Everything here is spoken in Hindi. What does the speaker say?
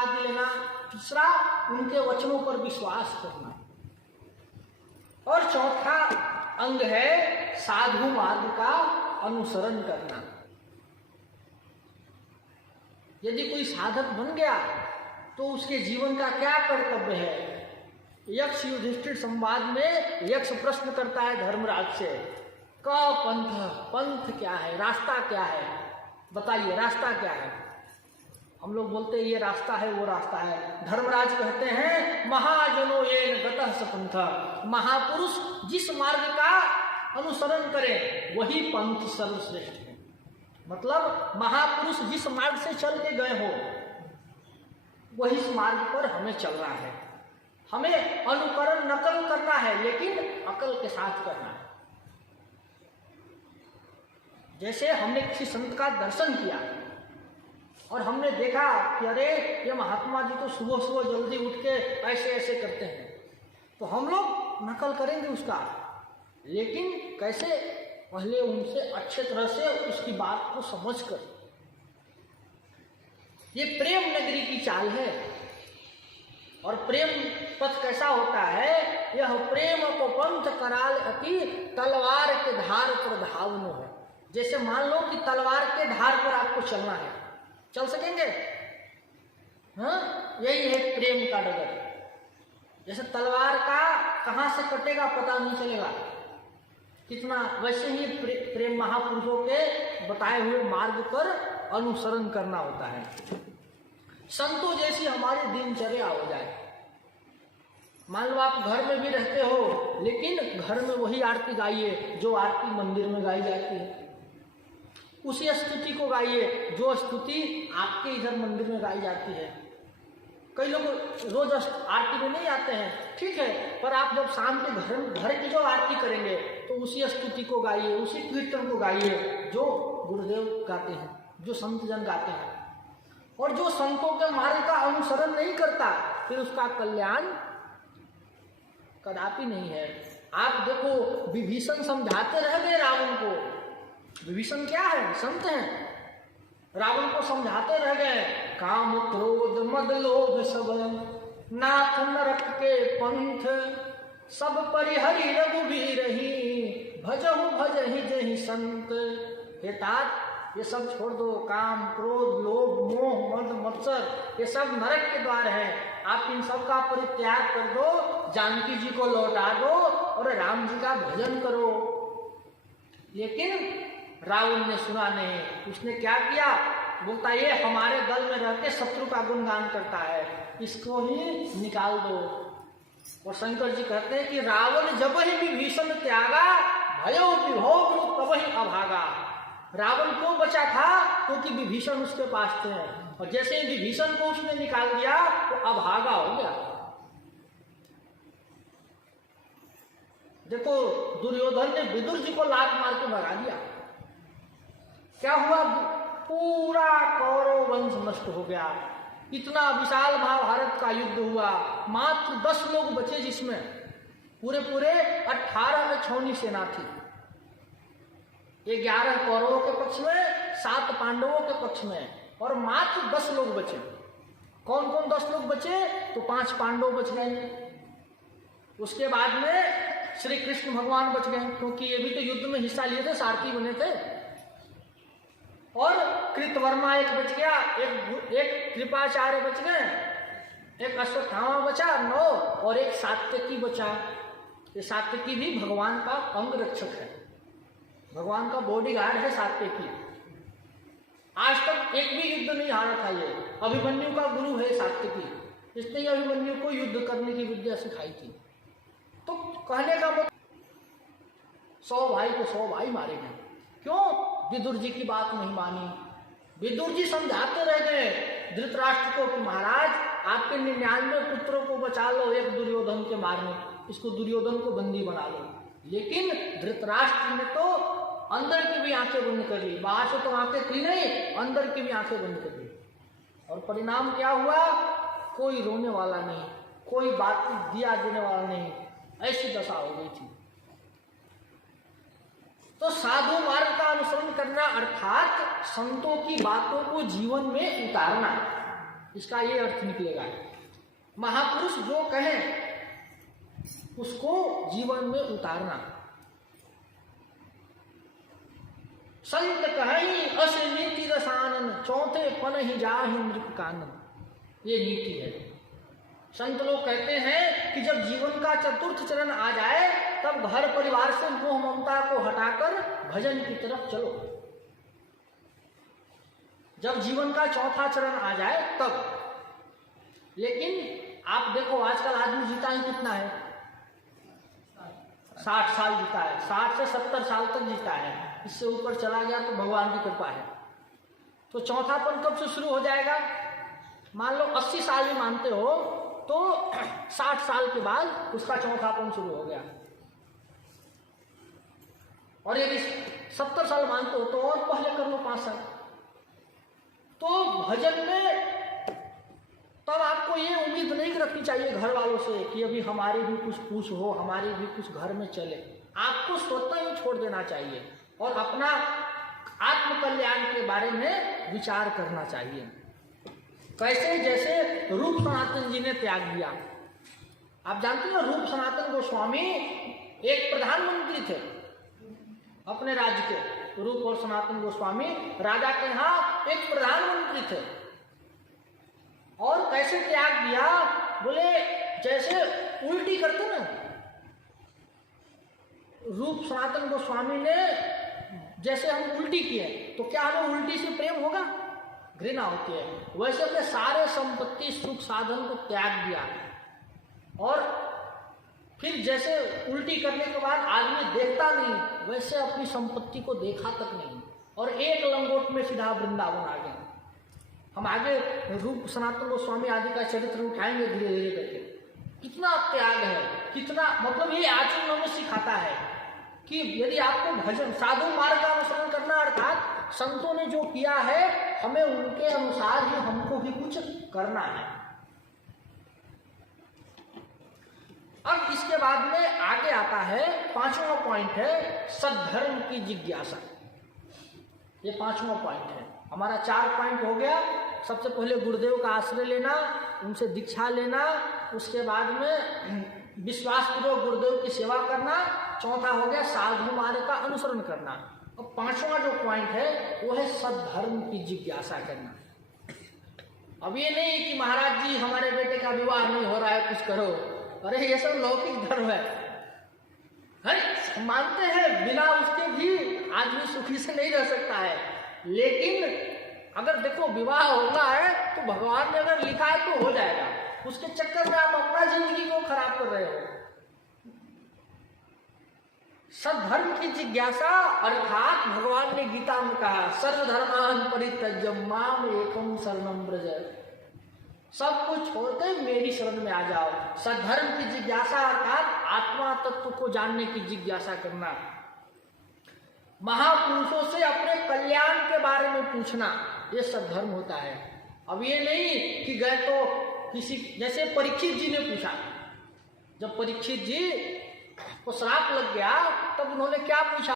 आदि लेना, तीसरा उनके वचनों पर विश्वास करना, और चौथा अंग है साधु मार्ग का अनुसरण करना। यदि कोई साधक बन गया तो उसके जीवन का क्या कर्तव्य है? यक्ष युधिष्ठिर संवाद में यक्ष प्रश्न करता है धर्मराज से, क पंथ, पंथ क्या है, रास्ता क्या है, बताइए रास्ता क्या है। हम लोग बोलते हैं ये रास्ता है वो रास्ता है। धर्मराज कहते हैं महाजनो येन गतः स पंथ, महापुरुष जिस मार्ग का अनुसरण करें वही पंथ सर्वश्रेष्ठ है। मतलब महापुरुष जिस मार्ग से चल के गए हो वही इस मार्ग पर हमें चलना है। हमें अनुकरण नकल करना है लेकिन अकल के साथ करना है। जैसे हमने किसी संत का दर्शन किया और हमने देखा कि अरे ये महात्मा जी तो सुबह सुबह जल्दी उठ के ऐसे ऐसे करते हैं, तो हम लोग नकल करेंगे उसका, लेकिन कैसे? पहले उनसे अच्छे तरह से उसकी बात को समझकर। ये प्रेम नगरी की चाल है। और प्रेम पथ कैसा होता है? यह प्रेम को पंथ कराल अति तलवार के धार पर धावनो है। जैसे मान लो कि तलवार के धार पर आपको चलना है, चल सकेंगे? हाँ, यही है प्रेम का डगर। जैसे तलवार का कहाँ से कटेगा पता नहीं चलेगा कितना, वैसे ही प्रेम महापुरुषों के बताए हुए मार्ग पर अनुसरण करना होता है। संतों जैसी हमारी दिनचर्या हो जाए। मान लो आप घर में भी रहते हो लेकिन घर में वही आरती गाइए जो आरती मंदिर में गाई जाती है, उसी स्तुति को गाइए जो स्तुति आपके इधर मंदिर में गाई जाती है। कई लोग रोज आरती में नहीं आते हैं, ठीक है, पर आप जब शाम के घर की जो आरती करेंगे तो उसी स्तुति को गाइए, उसी कीर्तन को गाइए जो गुरुदेव गाते हैं, जो संत जन गाते हैं। और जो संतों के मार्ग का अनुसरण नहीं करता फिर उसका कल्याण कदापि नहीं है। आप देखो विभीषण समझाते रह गए रावण को। विभीषण क्या है? संत हैं। रावण को समझाते रह गए, काम क्रोध मद लोभ सब नाथ नरक के पंथ, सब परिहरि रघुबीरहि भजहु भजहि जहि संत। हे तात, ये सब छोड़ दो, काम क्रोध लोभ मोह मद मत्सर ये सब नरक के द्वार हैं। आप इन सब का परित्याग कर दो, जानकी जी को लौटा दो और राम जी का भजन करो। लेकिन रावण ने सुना नहीं। उसने क्या किया? बोलता ये हमारे दल में रहकर शत्रु का गुणगान करता है, इसको ही निकाल दो। और शंकर जी कहते हैं कि रावण जब ही विभीषण त्यागा भयो विभोग तब ही अभागा। रावण क्यों बचा था? क्योंकि विभीषण उसके पास थे, और जैसे ही विभीषण को उसने निकाल दिया तो अभागा हो गया। देखो दुर्योधन ने विदुर जी को लात मार के भगा दिया। क्या हुआ? पूरा कौरव वंश नष्ट हो गया। इतना विशाल महाभारत का युद्ध हुआ, मात्र 10 लोग बचे जिसमें पूरे 18 में छौनी सेना थी। 11 कौरवों के पक्ष में, 7 पांडवों के पक्ष में, और मात्र 10 लोग बचे। कौन कौन 10 लोग बचे? तो 5 पांडव बच गए। उसके बाद में श्री कृष्ण भगवान बच गए, क्योंकि ये भी तो युद्ध में हिस्सा लिए थे, सारथी बने थे। और कृतवर्मा एक बच गया, एक कृपाचार्य बच गए, एक अश्वत्थामा बचा 9, और एक सात्यकी बचा। ये सात्यकी भी भगवान का अंग रक्षक है, भगवान का बॉडीगार्ड है सात्यकी। आज तक एक भी युद्ध नहीं हारा था ये। अभिमन्यु का गुरु है सात्यकी, इसने अभिमन्यु को युद्ध करने की विद्या सिखाई थी। तो कहने का मतलब 100 भाई को 100 भाई मारे गए। क्यों? विदुर जी की बात नहीं मानी। विदुर जी समझाते रह गए धृतराष्ट्र को कि महाराज आपके 99 पुत्रों को बचा लो एक दुर्योधन के मारने, इसको दुर्योधन को बंदी बना लो। लेकिन धृतराष्ट्र ने तो अंदर की भी आंखें बंद कर ली, बाहर से तो आंखें थी नहीं, अंदर की भी आंखें बंद कर ली। और परिणाम क्या हुआ? कोई रोने वाला नहीं, कोई बात दिया देने वाला नहीं, ऐसी दशा हो गई थी। तो साधु मार्ग का अनुसरण करना अर्थात संतों की बातों को जीवन में उतारना। इसका ये अर्थ निकलेगा। महापुरुष जो कहें उसको जीवन में उतारना। संत कहीं अस नीति रसानन, चौथे पन ही जाहि मृत कानन। ये नीति है। संत लोग कहते हैं कि जब जीवन का चतुर्थ चरण आ जाए तब घर परिवार से मोह ममता को हटाकर भजन की तरफ चलो। जब जीवन का चौथा चरण आ जाए तब। लेकिन आप देखो आजकल आदमी जीता ही कितना है, 60 साल जीता है, 60 से 70 साल तक जीता है। इससे ऊपर चला गया तो भगवान की कृपा है। तो चौथापन कब से शुरू हो जाएगा? मान लो 80 साल भी मानते हो तो 60 साल के बाद उसका चौथापन शुरू हो गया। और यदि 70 साल मानते हो तो और पहले कर लो 5 साल। तो भजन में तब आपको ये उम्मीद नहीं रखनी चाहिए घर वालों से कि अभी हमारी भी कुछ पूछ हो, हमारी भी कुछ घर में चले। आपको स्वतः ही छोड़ देना चाहिए और अपना आत्म कल्याण के बारे में विचार करना चाहिए। कैसे? जैसे रूप सनातन जी ने त्याग दिया। आप जानते हैं रूप सनातन गोस्वामी एक प्रधानमंत्री थे अपने राज्य के। रूप और सनातन गोस्वामी राजा के यहाँ एक प्रधानमंत्री थे। और कैसे त्याग दिया? बोले जैसे उल्टी करते ना, रूप सनातन गोस्वामी ने जैसे हम उल्टी किए तो क्या हमें उल्टी से प्रेम होगा? घृणा होती है। वैसे अपने सारे संपत्ति सुख साधन को त्याग दिया और फिर जैसे उल्टी करने के बाद आदमी देखता नहीं वैसे अपनी संपत्ति को देखा तक नहीं और एक लंगोट में सीधा वृंदावन आ गए। हम आगे रूप सनातन गोस्वामी आदि का चरित्र उठाएंगे धीरे धीरे करके। कितना त्याग है, कितना मतलब ये आचरण हमें सिखाता है कि यदि आपको भजन साधु मार्ग का अनुसरण करना अर्थात संतों ने जो किया है हमें उनके अनुसार ही हमको भी कुछ करना है। अब इसके बाद में आगे आता है 5वां पॉइंट है सद्धर्म की जिज्ञासा। ये 5वां पॉइंट है। हमारा 4 पॉइंट हो गया। सबसे पहले गुरुदेव का आश्रय लेना, उनसे दीक्षा लेना, उसके बाद में विश्वासपूर्वक गुरुदेव की सेवा करना, चौथा हो गया साधु मार्ग का अनुसरण करना। अब 5वां जो पॉइंट है वो है सद्धर्म की जिज्ञासा करना। अब ये नहीं कि महाराज जी हमारे बेटे का विवाह नहीं हो रहा है कुछ करो, अरे ये सब लौकिक धर्म है। मानते हैं बिना उसके भी आदमी सुखी से नहीं रह सकता है। लेकिन अगर देखो विवाह होना है तो भगवान ने अगर लिखा है तो हो जाएगा। उसके चक्कर में आप अपना जिंदगी को खराब कर रहे हो। सद्धर्म की जिज्ञासा अर्थात भगवान ने गीता में कहा सर्वधर्मान् परित्यज्य माम एकम शरणं व्रज। सब कुछ छोड़कर मेरी शरण में आ जाओ। सद्धर्म की जिज्ञासा अर्थात आत्मा तत्व को जानने की जिज्ञासा करना। महापुरुषों से अपने कल्याण के बारे में पूछना, ये सद्धर्म होता है। अब ये नहीं कि गए तो किसी जैसे परीक्षित जी ने पूछा। जब परीक्षित जी को श्राप लग गया तब उन्होंने क्या पूछा?